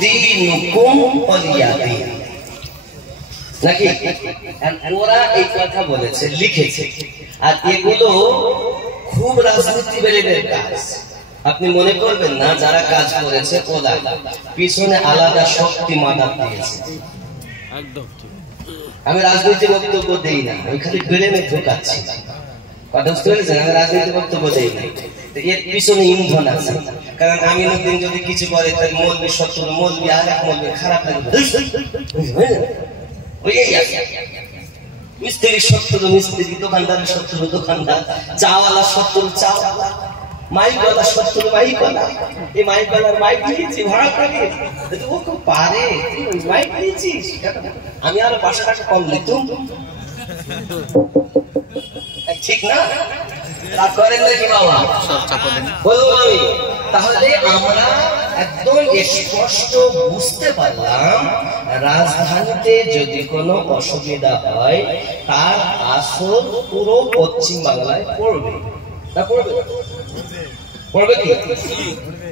দীনুকুম ওয়ালিয়াদিন নাকি? ওরা এই কথা বলেছে, লিখেছে, আর এগুলো খুব রাজনীতিবিদের কাজ। আপনি মনে করবেন না যারা কাজ করেছে ওরা পিছনে আলাদা শক্তি মাদার দিয়েছে। আমি রাজনীতি বক্তব্য দেই না, আমি খালি বেড়ে ঢোকাচ্ছি কথা, বুঝতে পেরেছেন? আমি রাজনীতি বক্তব্য দেই না, এর পিছনে ইন্ধন আছে। কারণ আমি নতুন যদি কিছু করে তাহলে মৌলবী শত্রু, মৌলবী আর এক মৌলবী খারাপ লাগবে, মিস্ত্রির শত্রু মিস্ত্রি, দোকানদারের শত্রু দোকানদার, চাওয়ালা শত্রু চাওয়ালা, মাইকওয়ালা শত্রু মাইকওয়ালা। এই মাইকওয়ালার মাইক দিয়েছি ভাড়া করে, ও খুব পারে, তুই মাইক দিয়েছিস, আমি আরো 5 টাকা কম নিতুম, ঠিক না? তা করেন নাকি বাবা? বলবো আমি। তাহলে আমরা একদম স্পষ্ট বুঝতে পারলাম রাজধানীতে যদি কোনো অসুবিধা হয় তার আসর পুরো পশ্চিম বাংলায় পড়বে, তা পড়বে পড়বে কি?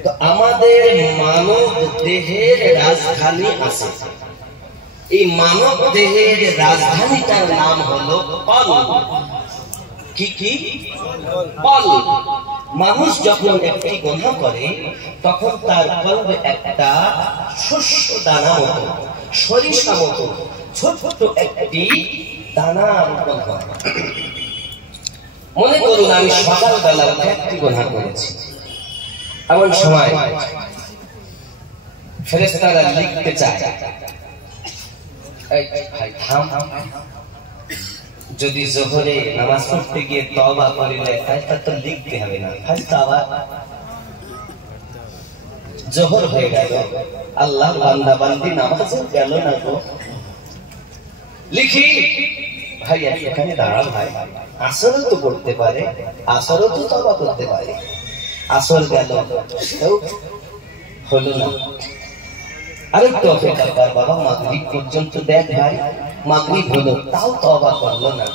তো আমাদের মানব দেহের রাজধানী আছে, এই মানব দেহের রাজধানীটার নাম হলো কলব। কি কি? কলব। মানুষ যখন একটি গুনাহ করে তখন তার কলবে একটা শস্য দানা মতো, সরিষা মতো ছোট একটি দানা রোপণ হয়। মনে করুন আমি সকালবেলা একটি গুনাহ করেছি, এমন সময় ফেরেশতারা লিখতে চায়, যদি জোহরে নামাজ পড়তে গিয়ে তওবা করিলে ফাজটা তো লিখতে হবে না, ফাজটা আবার জোহর হয়ে গেল, আল্লাহ বান্দা বান্দি নামাজে গেল না গো, লিখি ভাই এখানে দাঁড়া ভাই, আসরও তো পড়তে পারে, আসরও তো তওবা করতে পারে, আসর গেল হলো না, আরেকটু অপেক্ষা কর বাবা, মাগরিব পর্যন্ত দেখ ভাই, মাগরিব হলো তাও তওবা করলো না।